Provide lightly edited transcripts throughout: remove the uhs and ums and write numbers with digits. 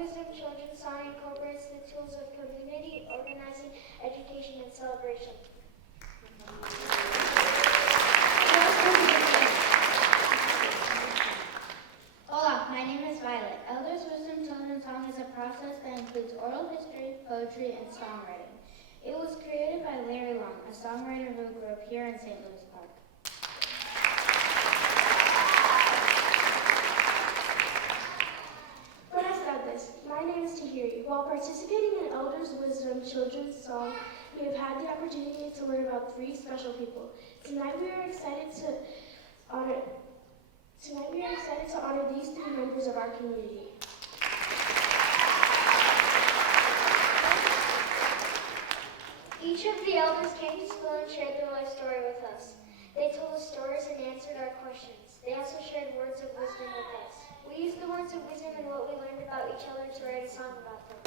Wisdom Children's Song incorporates the tools of community, organizing, education, and celebration. Hola, my name is Violet. Elders Wisdom Children's Song is a process that includes oral history, poetry, and songwriting. It was created by Larry Long, a songwriter who grew up here in St. Louis Park. Buenas tardes. My name is Tahiri. While participating in Elders Wisdom Children's Song, we have had the opportunity to learn about 3 special people. Tonight we are excited to honor these 3 members of our community. Each of the elders came to school and shared their life story with us. They told us stories and answered our questions. They also shared words of wisdom with us. We used the words of wisdom and what we learned about each other to write a song about them.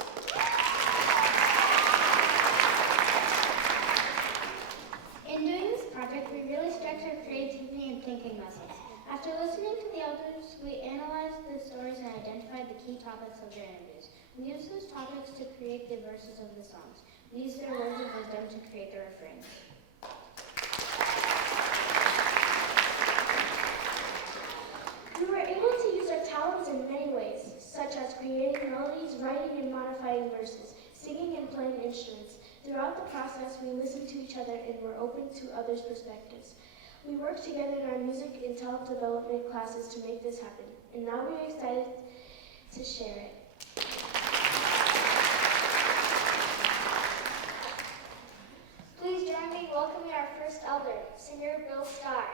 In doing this project, we really stretched our creativity and thinking muscles. After listening to the elders, we analyzed the stories and identified the key topics of their interviews. We used those topics to create the verses of the songs. We used their words of wisdom to create the refrains. We were able to use our talents in many ways, such as creating melodies, writing and modifying verses, singing and playing instruments. Throughout the process, we listened to each other and were open to others' perspectives. We worked together in our music and talent development classes to make this happen, and now we are excited to share it. Please join me in welcoming our first elder, Senior Bill Starr.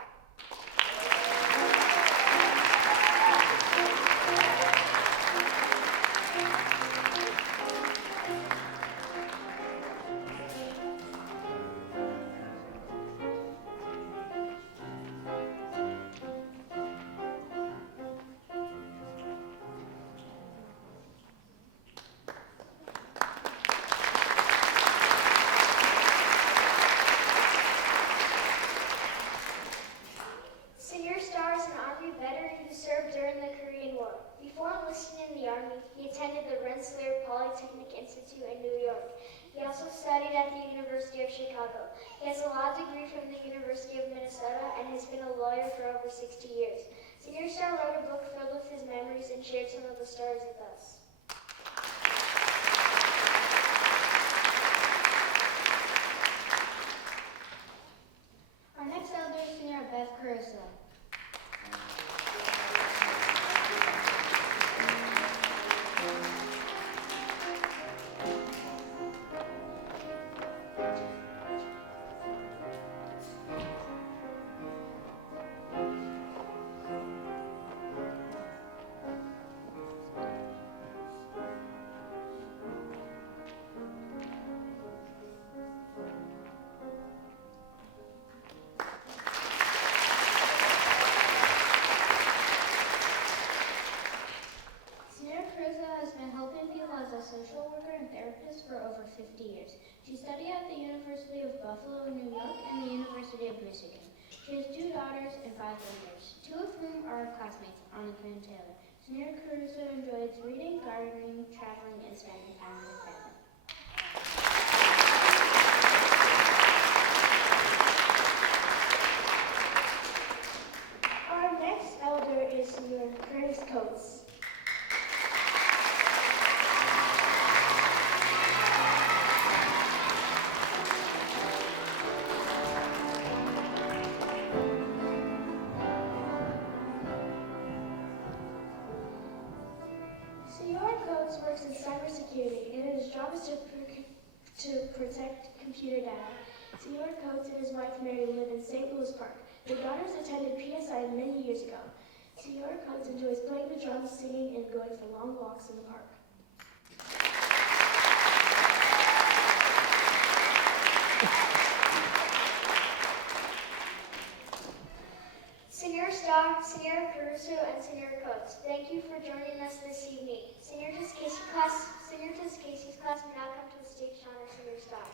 He also studied at the University of Chicago. He has a law degree from the University of Minnesota and has been a lawyer for over 60 years. Senior Star wrote a book filled with his memories and shared some of the stories with us. Our next elder is Senior Beth Caruso. Social worker and therapist for over 50 years. She studied at the University of Buffalo, New York, and the University of Michigan. She has 2 daughters and 5 brothers, 2 of whom are classmates, Annika and Taylor. Senior Caruso enjoys reading, gardening, traveling, and spending time with her family. Our next elder is Senior Curtis Coates. Works in cybersecurity, and his job is to protect computer data. Senor Coates and his wife Mary live in St. Louis Park. Their daughters attended PSI many years ago. Senor Coates enjoys playing the drums, singing, and going for long walks in the park. Senior Star, Senior Caruso, and Senior Coates, thank you for joining us this evening. Senior to Casey's class may now come to the stage to honor Senior Star.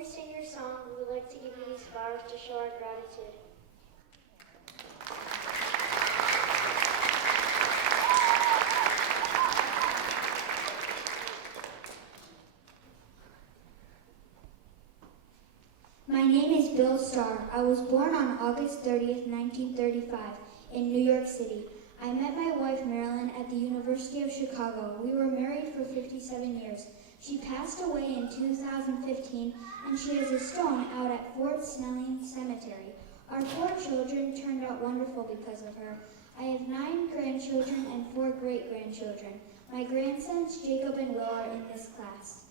we sing your song, we would like to give you these flowers to show our gratitude. My name is Bill Starr. I was born on August 30th, 1935, in New York City. I met my wife, Marilyn, at the University of Chicago. We were married for 57 years. She passed away in 2015, and she has a stone out at Fort Snelling Cemetery. Our 4 children turned out wonderful because of her. I have 9 grandchildren and 4 great-grandchildren. My grandsons, Jacob and Will, are in this class.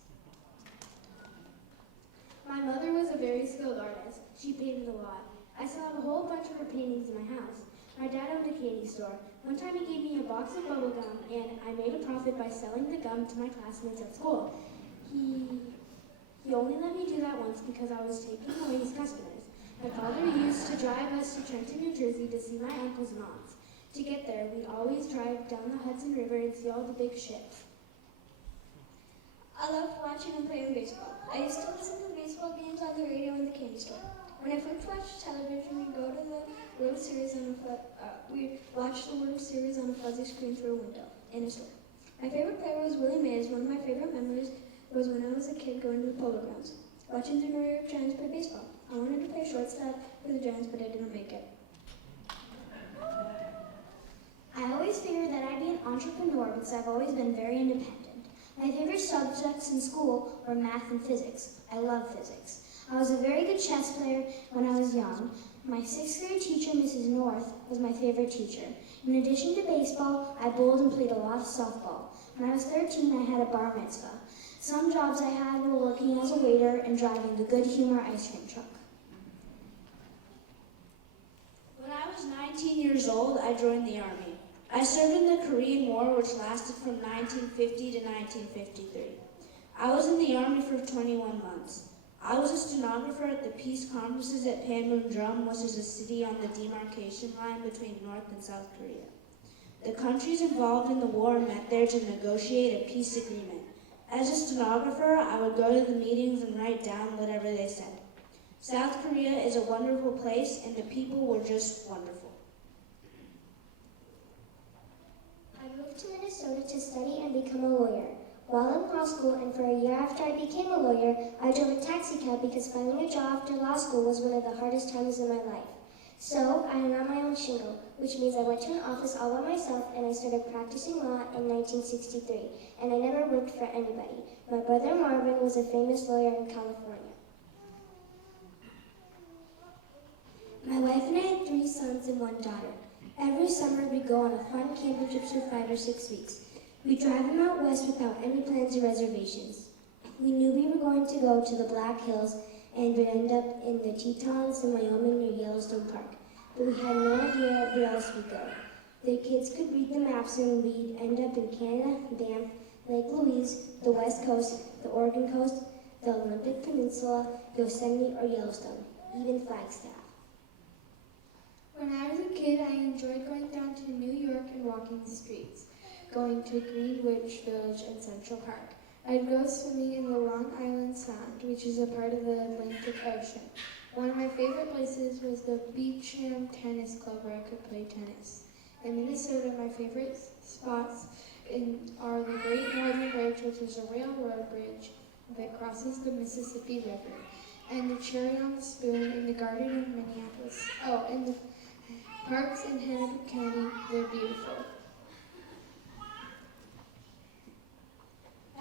My mother was a very skilled artist. She painted a lot. I still have a whole bunch of her paintings in my house. My dad owned a candy store. One time he gave me a box of bubble gum, and I made a profit by selling the gum to my classmates at school. He only let me do that once because I was taking away his customers. My father used to drive us to Trenton, New Jersey to see my uncles and aunts. To get there, we'd always drive down the Hudson River and see all the big ships. I loved watching and playing baseball. I used to listen to baseball games on the radio in the candy store. When I first watched television, we'd go to the World Series we'd watch the World Series on a fuzzy screen through a window in a store. My favorite player was Willie Mays. One of my favorite memories was when I was a kid going to the Polo Grounds, watching the New York Giants play baseball. I wanted to play shortstop for the Giants, but I didn't make it. I always figured that I'd be an entrepreneur because I've always been very independent. My favorite subjects in school were math and physics. I love physics. I was a very good chess player when I was young. My 6th grade teacher, Mrs. North, was my favorite teacher. In addition to baseball, I bowled and played a lot of softball. When I was 13, I had a bar mitzvah. Some jobs I had were working as a waiter and driving the Good Humor ice cream truck. When I was 19 years old, I joined the Army. I served in the Korean War, which lasted from 1950 to 1953. I was in the Army for 21 months. I was a stenographer at the peace conferences at Panmunjom, which is a city on the demarcation line between North and South Korea. The countries involved in the war met there to negotiate a peace agreement. As a stenographer, I would go to the meetings and write down whatever they said. South Korea is a wonderful place, and the people were just wonderful. I moved to Minnesota to study and become a lawyer. While in law school and for a year after I became a lawyer, I drove a taxi cab because finding a job after law school was one of the hardest times in my life. So I am on my own shingle, which means I went to an office all by myself and I started practicing law in 1963, and I never worked for anybody. My brother Marvin was a famous lawyer in California. My wife and I had 3 sons and 1 daughter. Every summer we'd go on a fun camping trip for 5 or 6 weeks. We'd drive them out west without any plans or reservations. We knew we were going to go to the Black Hills and would end up in the Tetons in Wyoming near Yellowstone Park, but we had no idea where else we'd go. The kids could read the maps and we'd end up in Canada, Banff, Lake Louise, the West Coast, the Oregon Coast, the Olympic Peninsula, Yosemite, or Yellowstone, even Flagstaff. When I was a kid, I enjoyed going down to New York and walking the streets, going to Greenwich Village and Central Park. I'd go swimming in the Long Island Sound, which is a part of the Atlantic Ocean. One of my favorite places was the Beecham Tennis Club where I could play tennis. In Minnesota, my favorite spots are the Great Northern Bridge, which is a railroad bridge that crosses the Mississippi River, and the Cherry on the Spoon in the Garden of Minneapolis. Oh, and the parks in Hennepin County, they're beautiful.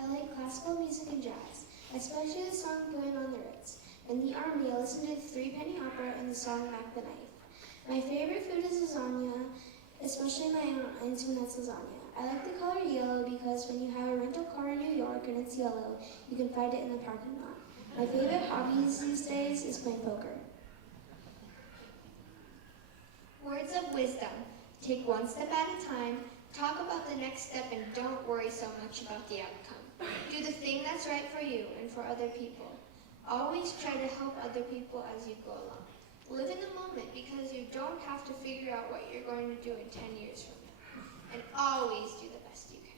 I like classical music and jazz, especially the song Going on the Ritz. In the Army, I listened to the Three-Penny Opera and the song Mac the Knife. My favorite food is lasagna, especially my aunt's when it's lasagna. I like the color yellow because when you have a rental car in New York and it's yellow, you can find it in the parking lot. My favorite hobbies these days is playing poker. Words of wisdom. Take one step at a time, talk about the next step, and don't worry so much about the outcome. Do the thing that's right for you and for other people. Always try to help other people as you go along. Live in the moment because you don't have to figure out what you're going to do in 10 years from now. And always do the best you can.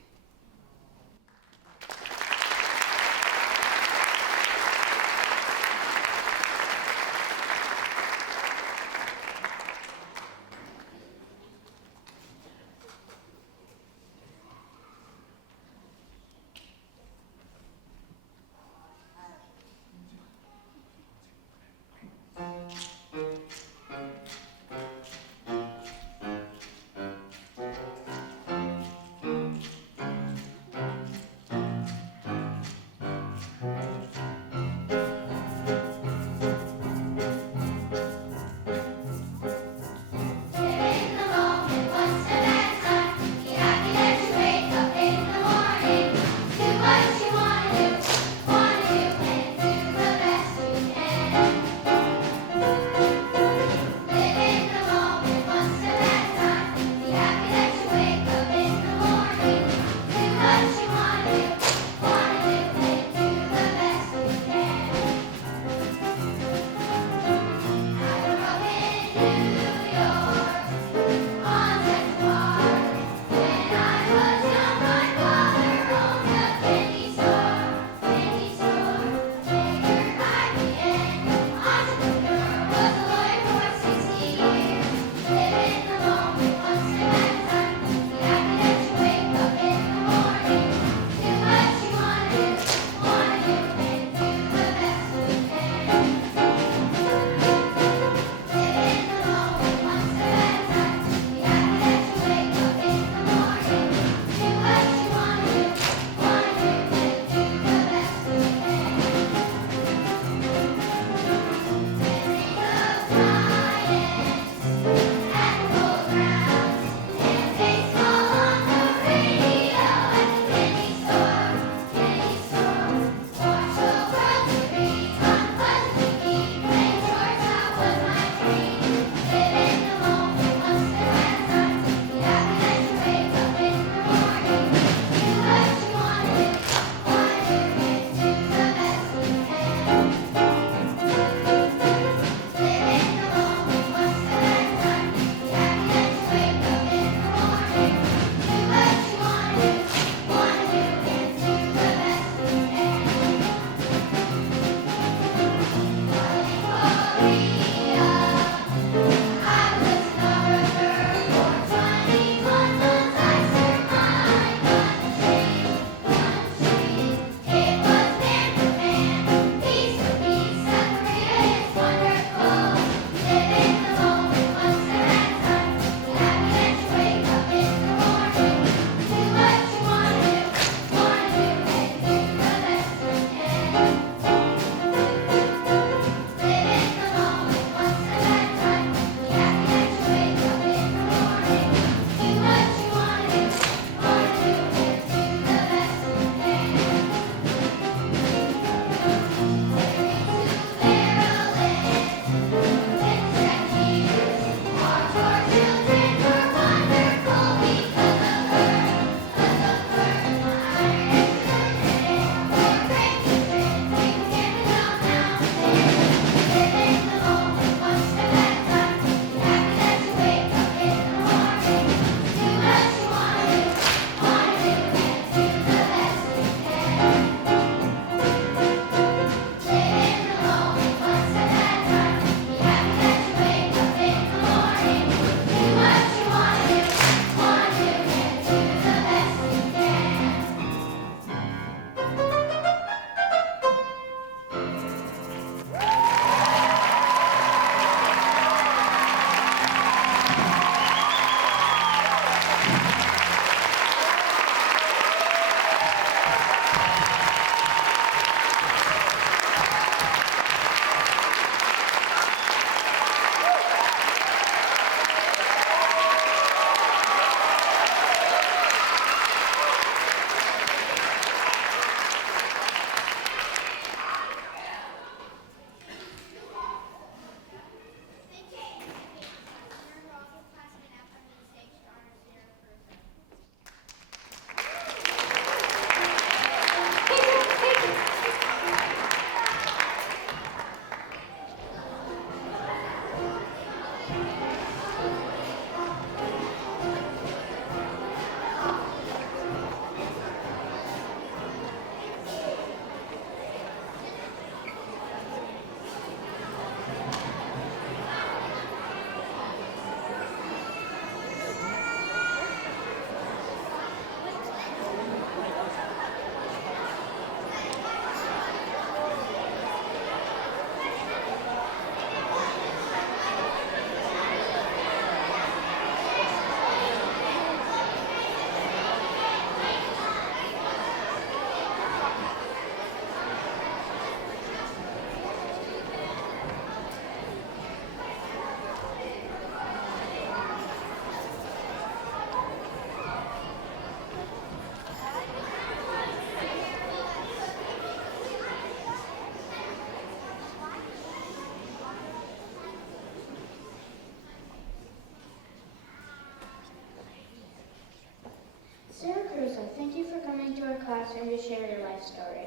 life story.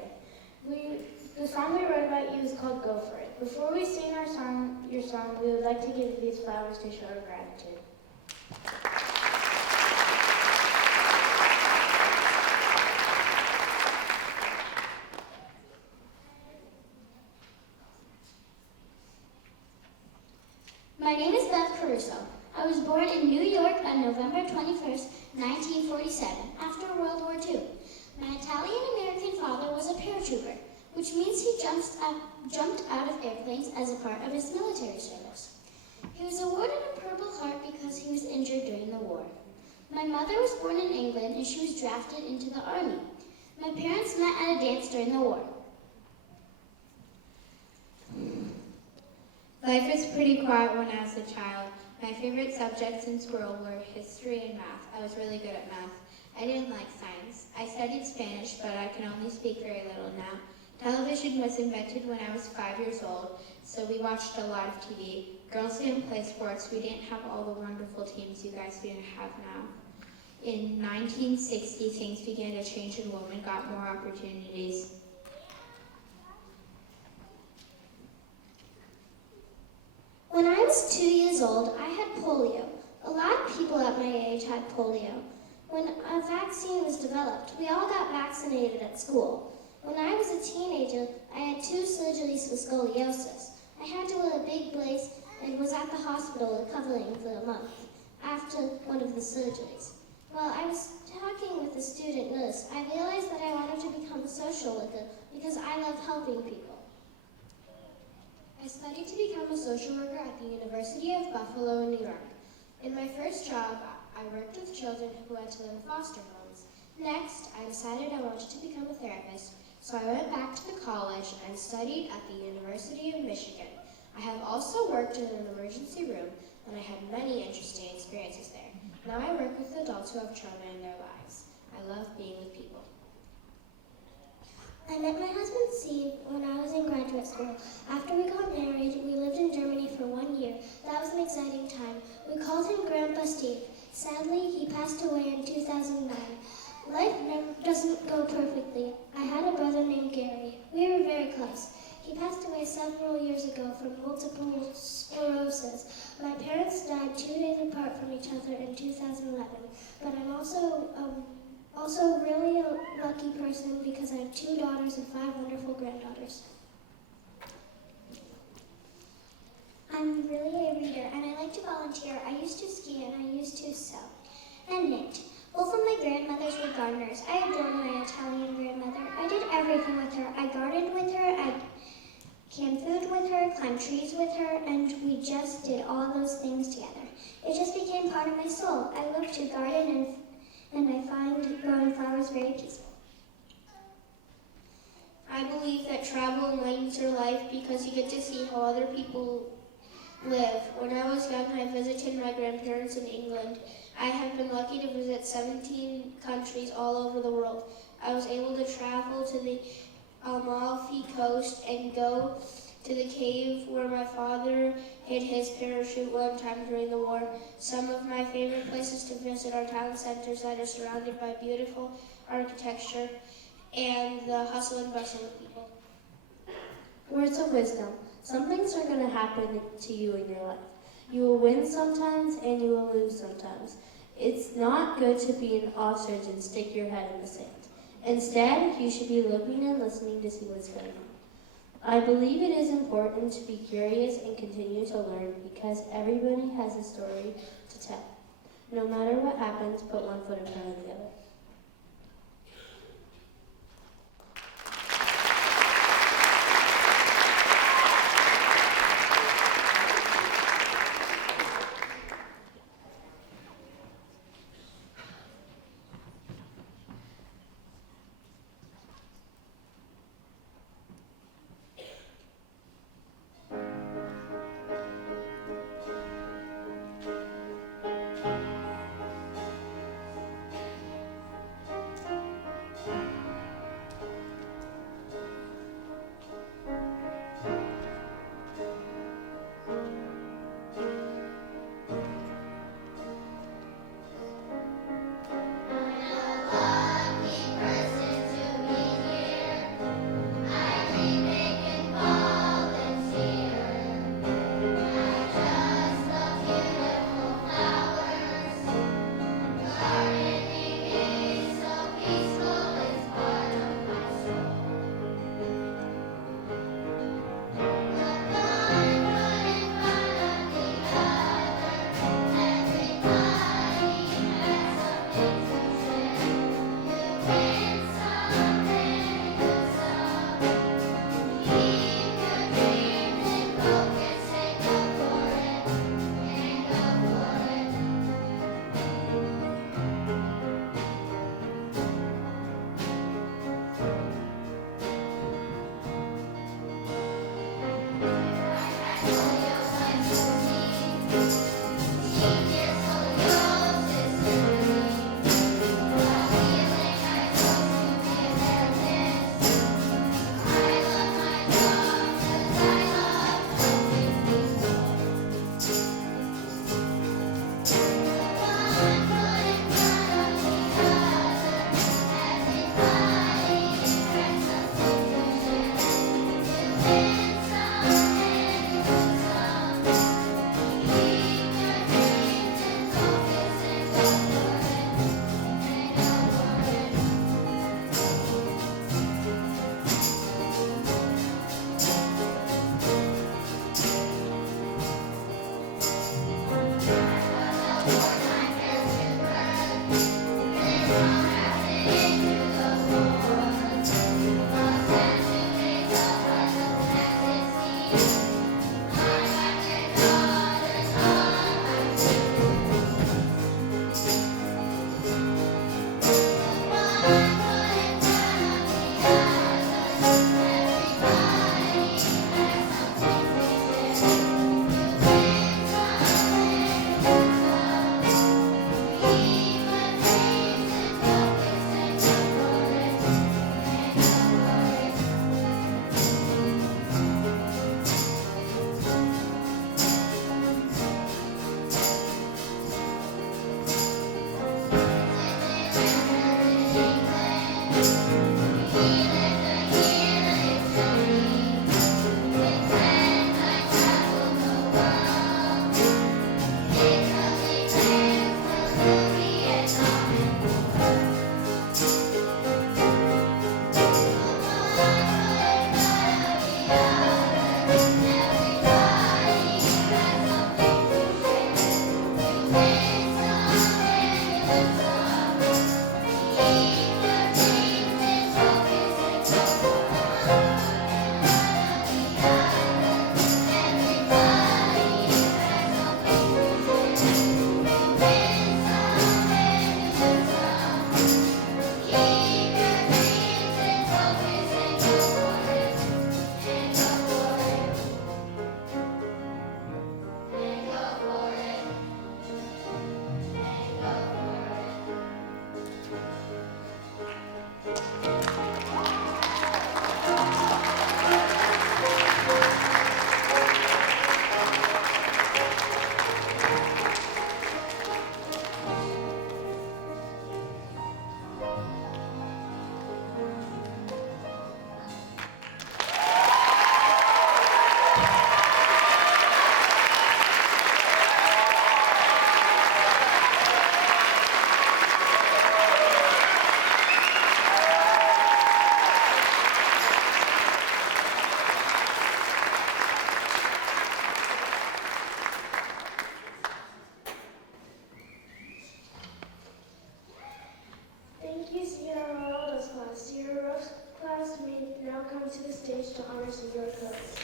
The song we wrote about you is called Go For It. Before we sing your song, we would like to give these flowers to show our gratitude. My name is Beth Caruso. I was born in New York on November 21st, 1947, after World War II. My Italian-American father was a paratrooper, which means he jumped out of airplanes as a part of his military service. He was awarded a Purple Heart because he was injured during the war. My mother was born in England and she was drafted into the army. My parents met at a dance during the war. Life was pretty quiet when I was a child. My favorite subjects in school were history and math. I was really good at math. I didn't like science. I studied Spanish, but I can only speak very little now. Television was invented when I was 5 years old, so we watched a lot of TV. Girls didn't play sports. We didn't have all the wonderful teams you guys do have now. In 1960, things began to change and women got more opportunities. When I was 2 years old, I had polio. A lot of people at my age had polio. When a vaccine was developed, we all got vaccinated at school. When I was a teenager, I had 2 surgeries for scoliosis. I had to wear a big brace and was at the hospital recovering for a month after one of the surgeries. While I was talking with the student nurse, I realized that I wanted to become a social worker because I love helping people. I studied to become a social worker at the University of Buffalo, New York. In my first job, I worked with children who had to live in foster homes. Next, I decided I wanted to become a therapist, so I went back to the college and studied at the University of Michigan. I have also worked in an emergency room, and I had many interesting experiences there. Now I work with adults who have trauma in their lives. I love being with people. I met my husband Steve when I was in graduate school. After we got married, we lived in Germany for 1 year. That was an exciting time. We called him Grandpa Steve. Sadly, he passed away in 2009. Life doesn't go perfectly. I had a brother named Gary. We were very close. He passed away several years ago from multiple sclerosis. My parents died 2 days apart from each other in 2011, but I'm also really a lucky person because I have 2 daughters and 5 wonderful granddaughters. I'm really a reader and I like to volunteer. I used to ski and I used to sew and knit. Both of my grandmothers were gardeners. I adored my Italian grandmother. I did everything with her. I gardened with her, I canned food with her, climbed trees with her, and we just did all those things together. It just became part of my soul. I love to garden and I find growing flowers very peaceful. I believe that travel enlightens your life because you get to see how other people live. When I was young, I visited my grandparents in England. I have been lucky to visit 17 countries all over the world. I was able to travel to the Amalfi Coast and go to the cave where my father hid his parachute one time during the war. Some of my favorite places to visit are town centers that are surrounded by beautiful architecture and the hustle and bustle of people. Words of wisdom. Some things are going to happen to you in your life. You will win sometimes and you will lose sometimes. It's not good to be an ostrich and stick your head in the sand. Instead, you should be looking and listening to see what's going on. I believe it is important to be curious and continue to learn because everybody has a story to tell. No matter what happens, put one foot in front of the other. Thank you, Sierra Ronaldo's class. Sierra Ruff's class may now come to the stage to honor Sierra Coates.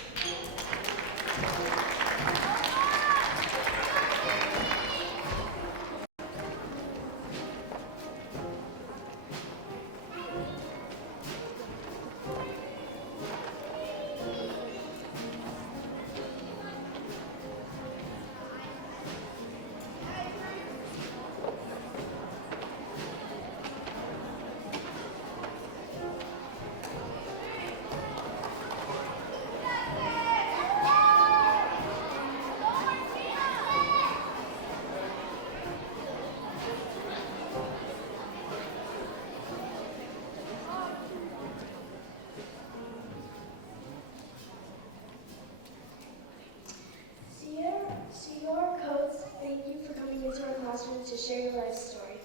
Sierra Coates, thank you for coming into our classroom to share your life story.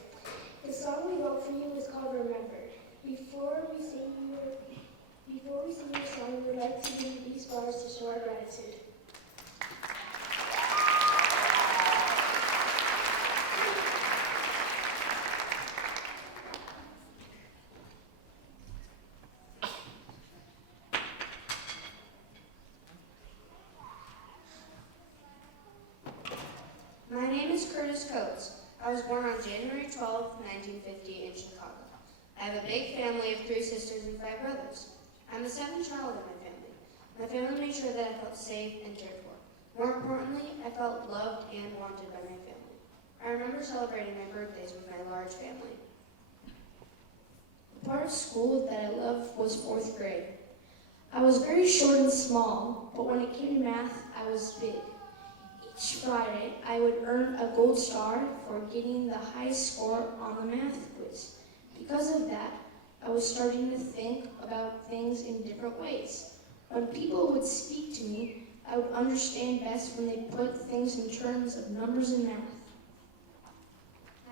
The song we wrote for you is called Remember. Before we sing your song, we would like to give you these flowers to show our gratitude. My name is Curtis Coates. I was born on January 12, 1950 in Chicago. I have a big family of 3 sisters and 5 brothers. I'm the 7th child in my family. My family made sure that I felt safe and cared for. More importantly, I felt loved and wanted by my family. I remember celebrating my birthdays with my large family. The part of school that I loved was 4th grade. I was very short and small, but when it came to math, I was big. Each Friday, I would earn a gold star for getting the highest score on the math quiz. Because of that, I was starting to think about things in different ways. When people would speak to me, I would understand best when they put things in terms of numbers and math.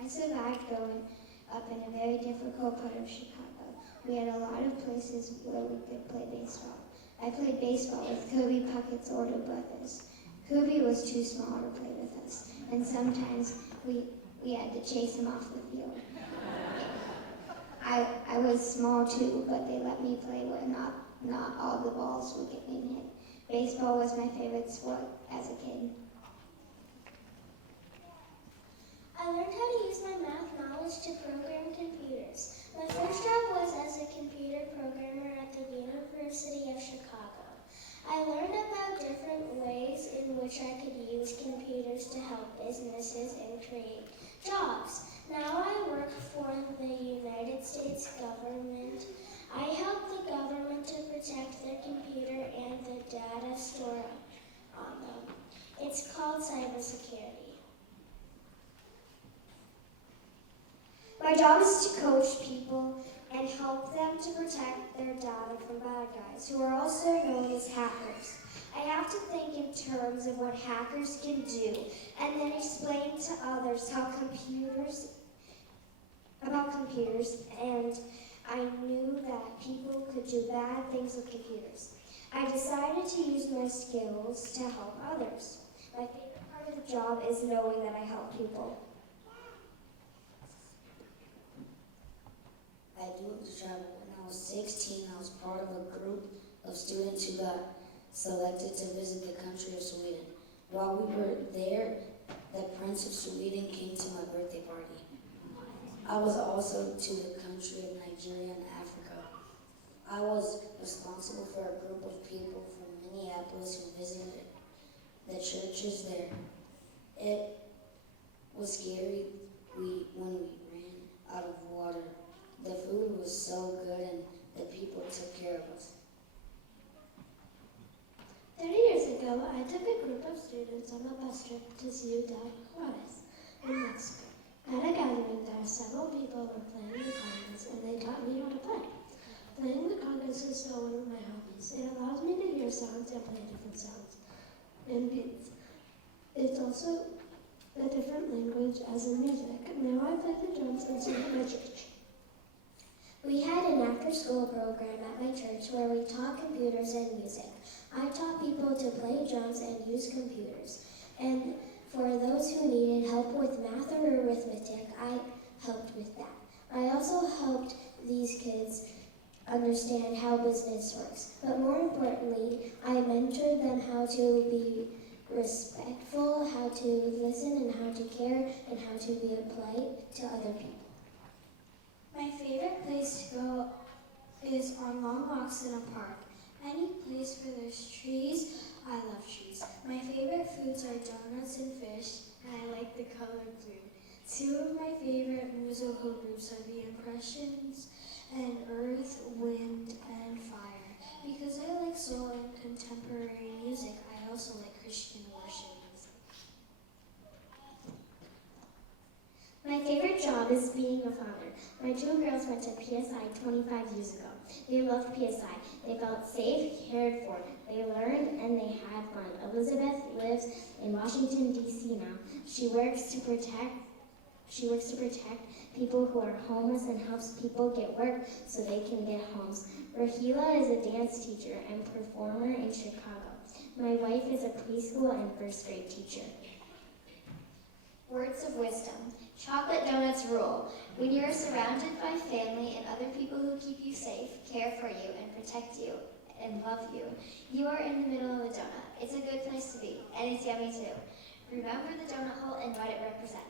I survived growing up in a very difficult part of Chicago. We had a lot of places where we could play baseball. I played baseball with Kobe Puckett's older brothers. Kobe was too small to play with us, and sometimes we had to chase him off the field. I was small too, but they let me play where not all the balls were getting hit. Baseball was my favorite sport as a kid. I learned how to use my math knowledge to program computers. My first job was as a computer programmer at the University of Chicago. I learned about different ways in which I could use computers to help businesses and create jobs. Now I work for the United States government. I help the government to protect their computer and the data stored on them. It's called cybersecurity. My job is to coach people and help them to protect their data from bad guys, who are also known as hackers. I have to think in terms of what hackers can do, and then explain to others about computers, and I knew that people could do bad things with computers. I decided to use my skills to help others. My favorite part of the job is knowing that I help people. I do have to travel. When I was 16, I was part of a group of students who got selected to visit the country of Sweden. While we were there, the Prince of Sweden came to my birthday party. I was also to the country of Nigeria and Africa. I was responsible for a group of people from Minneapolis who visited the churches there. It was scary when we ran out of water. The food was so good and the people took care of us. 30 years ago, I took a group of students on a bus trip to Ciudad Juarez in Mexico. At a gathering there, several people were playing the congas and they taught me how to play. Playing the congas is still one of my hobbies. It allows me to hear sounds and play different sounds and beats. It's also a different language as in music. Now I play the drums and sing at my church. We had an after-school program at my church where we taught computers and music. I taught people to play drums and use computers. And for those who needed help with math or arithmetic, I helped with that. I also helped these kids understand how business works. But more importantly, I mentored them how to be respectful, how to listen and how to care, and how to be polite to other people. My favorite place to go is on long walks in a park. Any place where there's trees, I love trees. My favorite foods are donuts and fish, and I like the color blue. Two of my favorite musical groups are the Impressions and Earth, Wind, and Fire. Because I like soul and contemporary music, I also like Christian worship music. My favorite job is being a father. My two girls went to PSI 25 years ago. They loved PSI. They felt safe, cared for. They learned and they had fun. Elizabeth lives in Washington, D.C. now. She works to protect people who are homeless and helps people get work so they can get homes. Rahila is a dance teacher and performer in Chicago. My wife is a preschool and first grade teacher. Words of wisdom. Chocolate donuts rule. When you are surrounded by family and other people who keep you safe, care for you, and protect you, and love you, you are in the middle of a donut. It's a good place to be, and it's yummy too. Remember the donut hole and what it represents.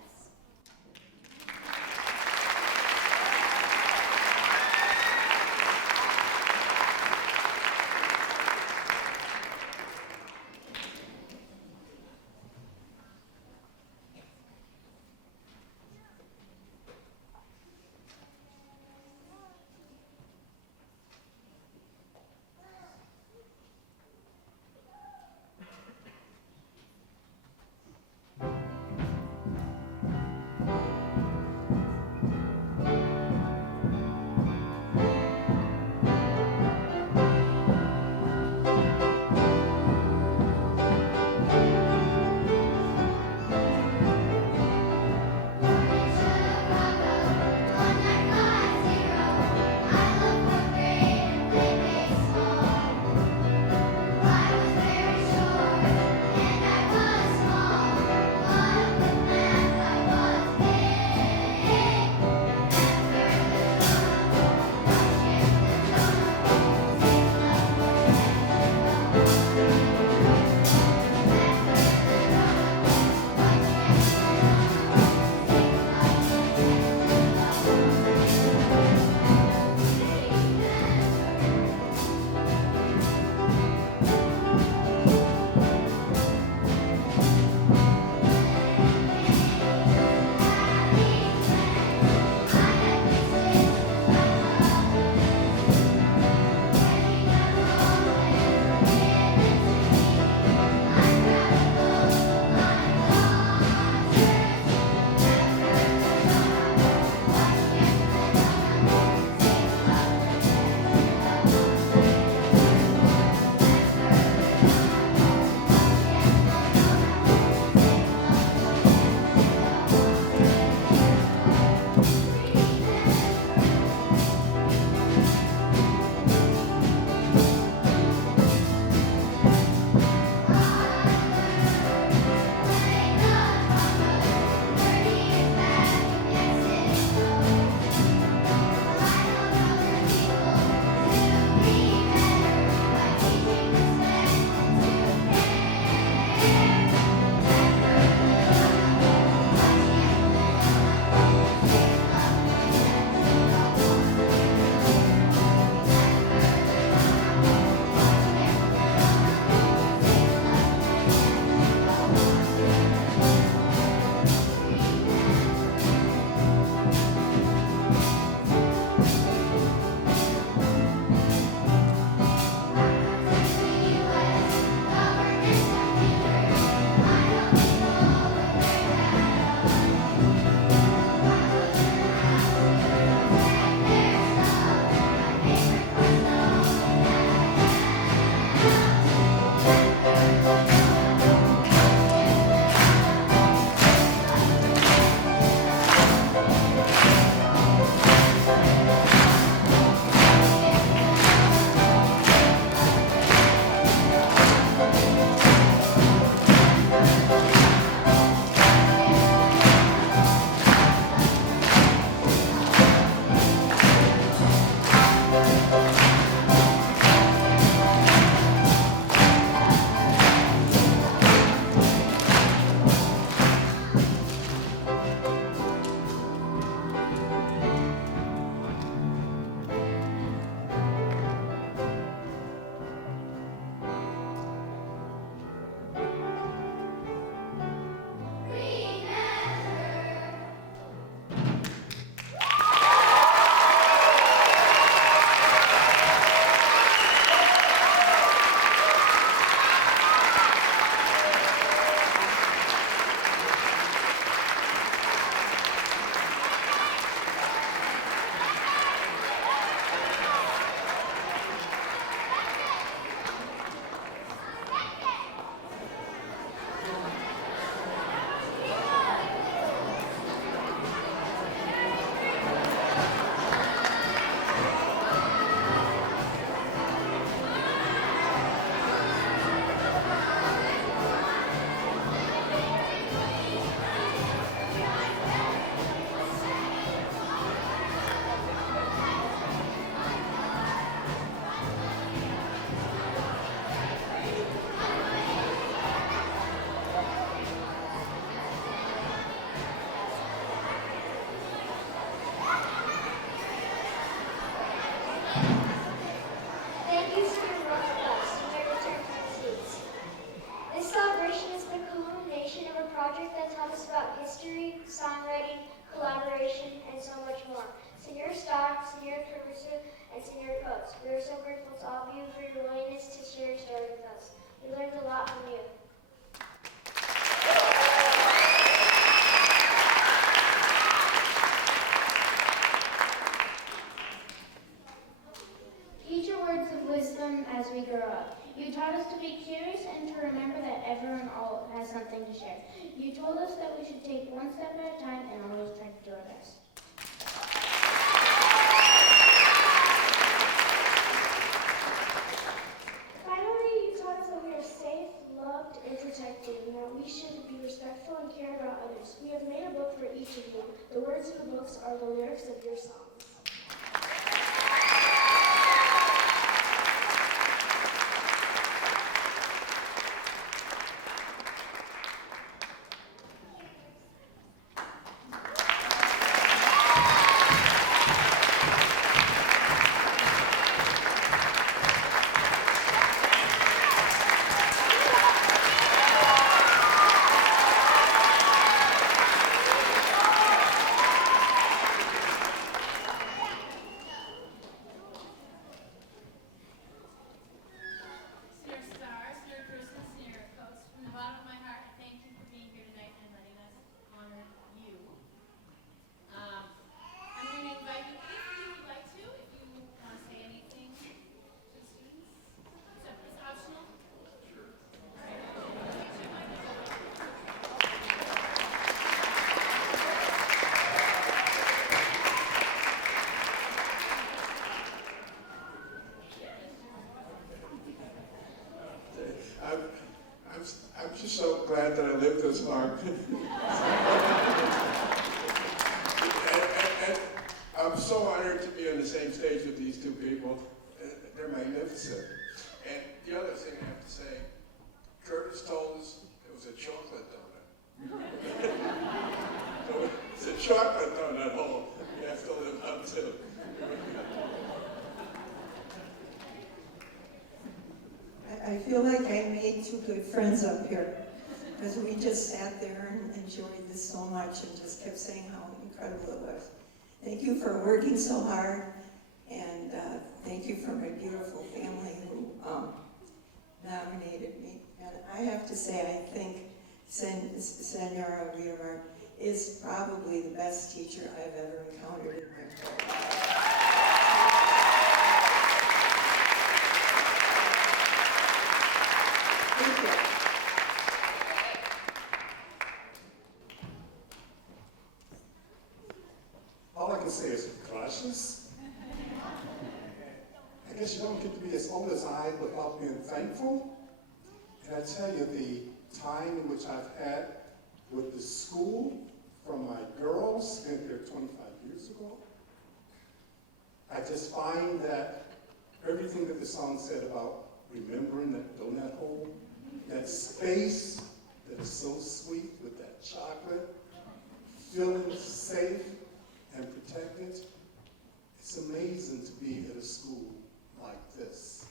songwriting, collaboration, and so much more. Senor Stock, Senor Caruso, and Senor Coates, we are so grateful to all of you for your willingness to share your story with us. We learned a lot from you. Teach your words of wisdom as we grow up. You taught us to be curious and to remember that everyone all has something to share. You told us that we should take one step at a time and always try to do our best. Finally, you taught us that we are safe, loved, and protected, and that we should be respectful and care about others. We have made a book for each of you. The words in the books are the lyrics of your songs. I'm just so glad that I lived this long. and I'm so honored to be on the same stage with these two people. They're magnificent. And the other thing I have to say, Curtis told us it was a chocolate donut. So it's a chocolate donut hole you have to live up to. I feel like I made two good friends up here because we just sat there and enjoyed this so much and just kept saying how incredible it was. Thank you for working so hard, and thank you for my beautiful family who nominated me. And I have to say, I think Senora Riomar is probably the best teacher I've ever encountered in my career. All I can say is gracias. I guess you don't get to be as old as I without being thankful. And I tell you, the time in which I've had with the school from my girls in here 25 years ago, I just find that everything that the song said about remembering that donut hole, that space that is so sweet with that chocolate, feeling safe and protected. It's amazing to be at a school like this,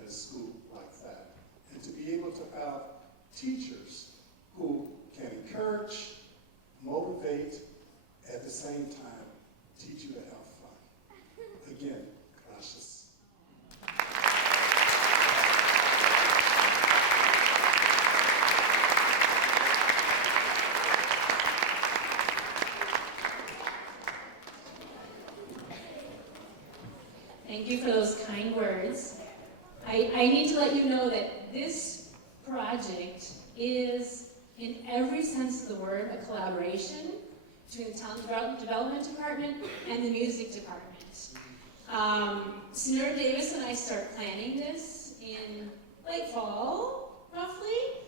at a school like that, and to be able to have teachers who can encourage, motivate, at the same time, teach you to have fun. Again, gracias. Thank you for those kind words. I need to let you know that this project is, in every sense of the word, a collaboration between the Talent Development Department and the Music Department. Senora Davis and I start planning this in late fall, roughly.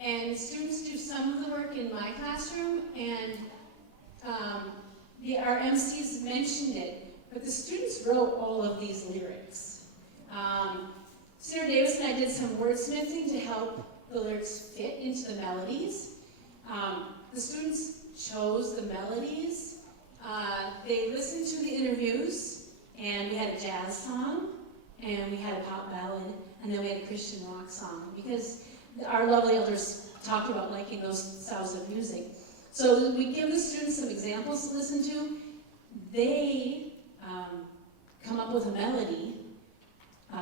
And students do some of the work in my classroom, and our MCs mentioned it. But the students wrote all of these lyrics. Senora Davis and I did some wordsmithing to help the lyrics fit into the melodies. The students chose the melodies. They listened to the interviews, and we had a jazz song, and we had a pop ballad, and then we had a Christian rock song, because our lovely elders talked about liking those styles of music. So we give the students some examples to listen to. They come up with a melody,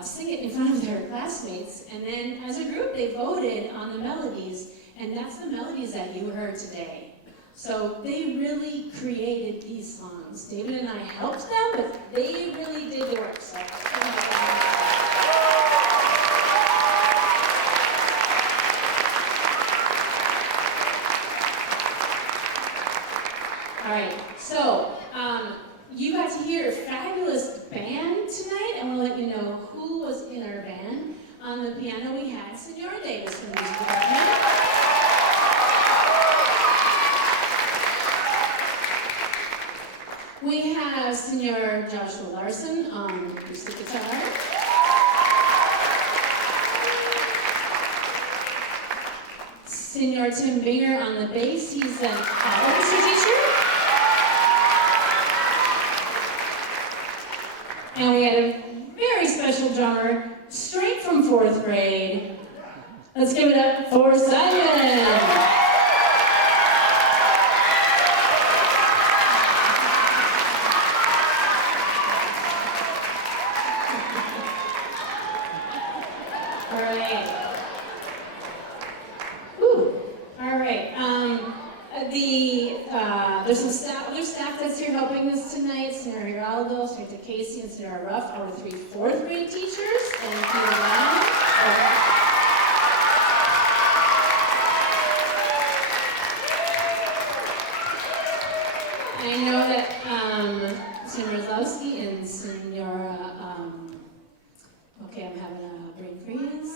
sing it in front of their classmates, and then as a group they voted on the melodies, and that's the melodies that you heard today. So they really created these songs. David and I helped them, but they really did the work. So. All right, so you got to hear a fabulous band tonight. I want to let you know who was in our band. On the piano we had Senora Davis from the music department. We have Senor Joshua Larson on acoustic guitar. Senor Tim Binger on the bass. He's an orchestra teacher. And we had a very special drummer, straight from 4th grade. Let's give it up for Simon. All right. Whew. All right. There's some other staff that's here helping us tonight. Senora Geraldo, Senora Casey, and Senora Ruff, our 3 4th grade teachers. Thank you, Ron. I know that Senora Zlowski and Senora, okay, I'm having a brain freeze.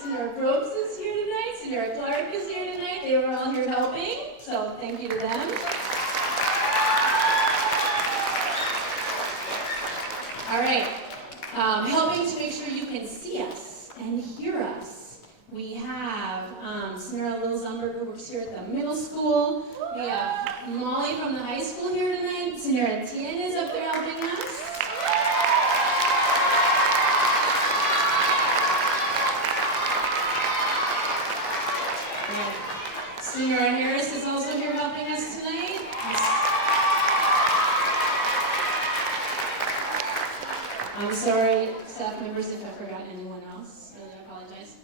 Senora Probst is here tonight. Senora Clark is here tonight. They were all here helping, so thank you to them. All right, helping to make sure you can see us and hear us. We have Senora Lil Zumberg, who works here at the middle school. We have Molly from the high school here tonight. Senora Tien is up there helping us. Senora Harris is also here helping us tonight. I'm sorry, staff members, if I forgot anyone else. Really, I apologize.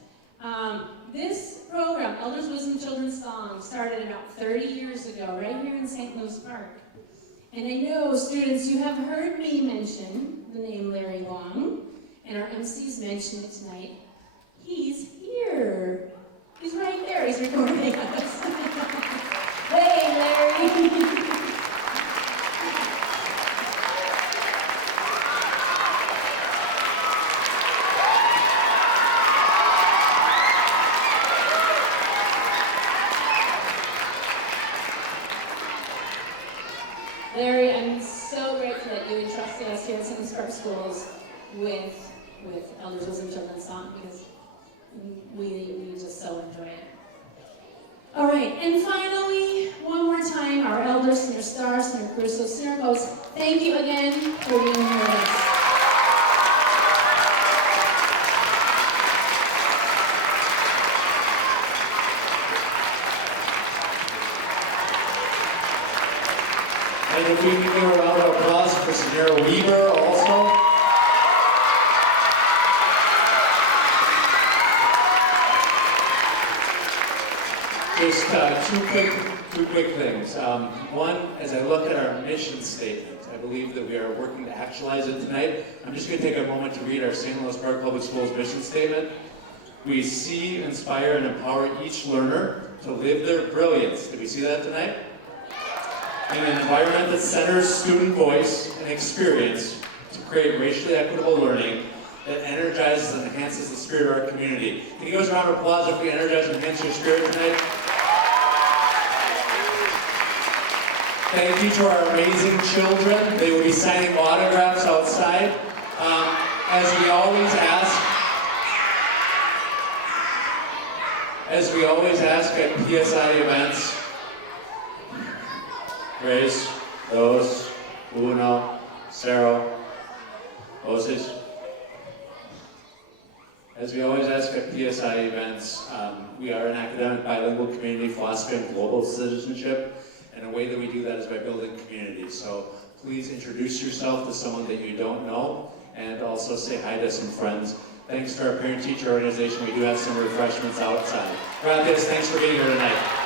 This program, Elders Wisdom Children's Song, started about 30 years ago, right here in St. Louis Park. And I know, students, you have heard me mention the name Larry Long, and our MCs mentioned it tonight. He's here. He's right there. He's recording us. Hey, Larry. Larry, I'm so grateful that you entrusted us here at St. Louis Park Schools with Elders Wisdom Children's Song, because we just so enjoy it. All right, and finally, one more time, our elders, Senor Star, Senor Caruso, Senor Coates, thank you again for being here with us. And if we can give a round of applause for Senora Weaver also. Just two quick things. One, as I look at our mission statement, I believe that we are working to actualize it tonight. I'm just going to take a moment to read our St. Louis Park Public Schools mission statement. We see, inspire, and empower each learner to live their brilliance. Did we see that tonight? In an environment that centers student voice and experience to create racially equitable learning that energizes and enhances the spirit of our community. Can you give us a round of applause if we energize and enhance your spirit tonight? Thank you to our amazing children. They will be signing autographs outside. As we always ask at PSI events, Grace, dos, uno, cero, voces. As we always ask at PSI events, we are an academic bilingual community fostering global citizenship, and a way that we do that is by building community. So please introduce yourself to someone that you don't know, and also say hi to some friends. Thanks to our parent-teacher organization, we do have some refreshments outside. Gracias, thanks for being here tonight.